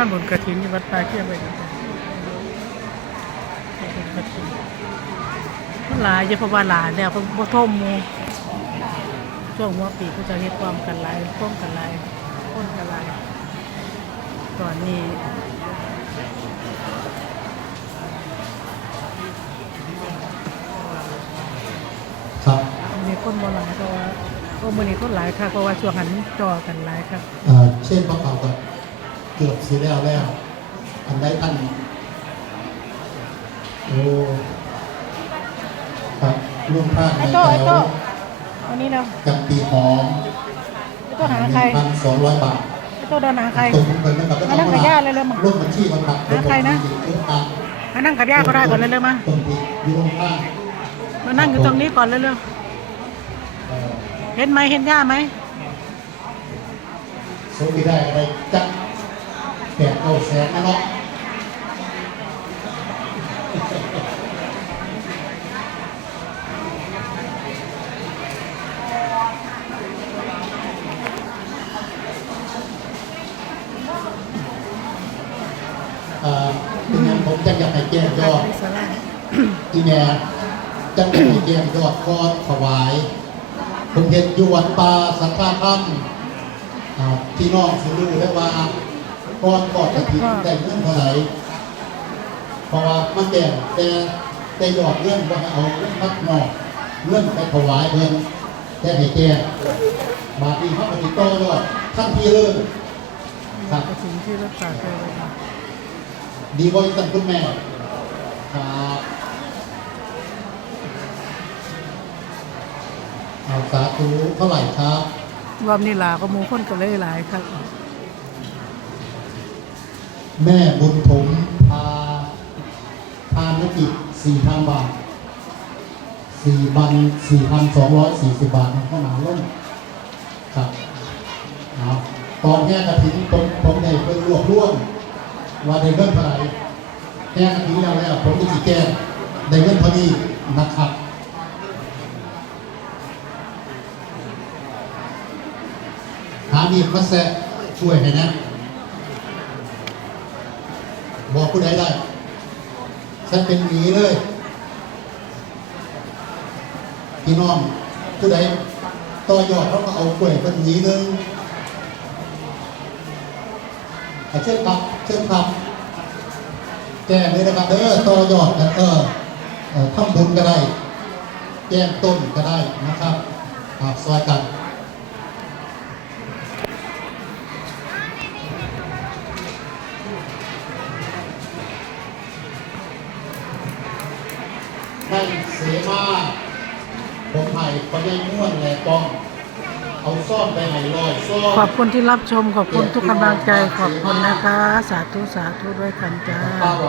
านบุญกฐินที่วัดป่าเขี้ยไปกันมันหลายเยอะเพราะว่าหลายเนี่ยเพราะท่มมูช่วงหัวปีก็จะเฮ็ดความกันหลายต้มกันหลายต้นกันหลายตอนนี้ครับมีคนบ่หลายเพราะว่าก็มื้อนี้คนหลายค่ะเพราะว่าช่วงนั้นจอกันหลายครับเช่นพระเขากับเกือบสีแล้วอันใดท่านโอ้ครับร่วมภาคในแถววันนี้เรากับปีหอม1,200 บาทโตโดนหาใครตรงกันนะครับมานั่งกับย่าเลยเลยมาร่วมบัญชีมาครับหาใครนะมานั่งกับย่าก็ได้ก่อนเลยมาตรงที่อยู่โรงพยาบาลมานั่งอยู่ตรงนี้ก่อนเลยเห็นไหมเห็นย่าไหมโซฟีได้อะไรจักแกะเอาแสนนะเนาะเป็นงั้นผมจะอยากให้แก้ยอดที่แม่จังให้แก้ยอดก้อนถวายผมเห็นอยู่วัดป่าสังฆาธรรมที่น้องสิรู้ได้ว่าก้อนกอดกระถิ่นได้เงินเท่าไหร่เพราะว่ามันแก่แต่ยอดเงินว่าเอาเงินมัดนอกเงินไปถวายเพิ่นแค่ให้แก่บาทนี้เขาปฏิโต้ยอดท่านพี่เริ่มครับสิ่งที่รักษาใจไว้ครับดีบริษัทคุณแม่ครับเอาสาธุเท่าไหร่ครับรอบนี้หลาก็มูคนก็เลยหลายครับแม่บุญถมพานกิจ 4,000 บาท4,240 บาทเข้ามาล่นครับตอนแค่กระถิ่นผมได้เพิ่งรวบรวมว่าได้เงินเท่าไหร่แค่กระถิ่นแล้วผมจะชี้แจงได้เงินเท่านี้นะครับหามีดมาแสะช่วยให้นะบอกผู้ใดได้ฉันเป็นหมีเลยพี่น้องผู้ใดต่อยอดเขาก็เอากล้วยเป็นหมีนึงเชิญครับแก้เลยนะครับต่อยอดแล้วทำบุญก็ได้แก้ต้นก็ได้นะครับซอยกันให้เสมาผมให้ก็ได้ม้วนแหละป้องเอาซ่อนไปให้ลอยซ่อนขอบคุณที่รับชมขอบคุณทุกกำลังใจขอบคุณนะคะสาธุด้วยกันจ้า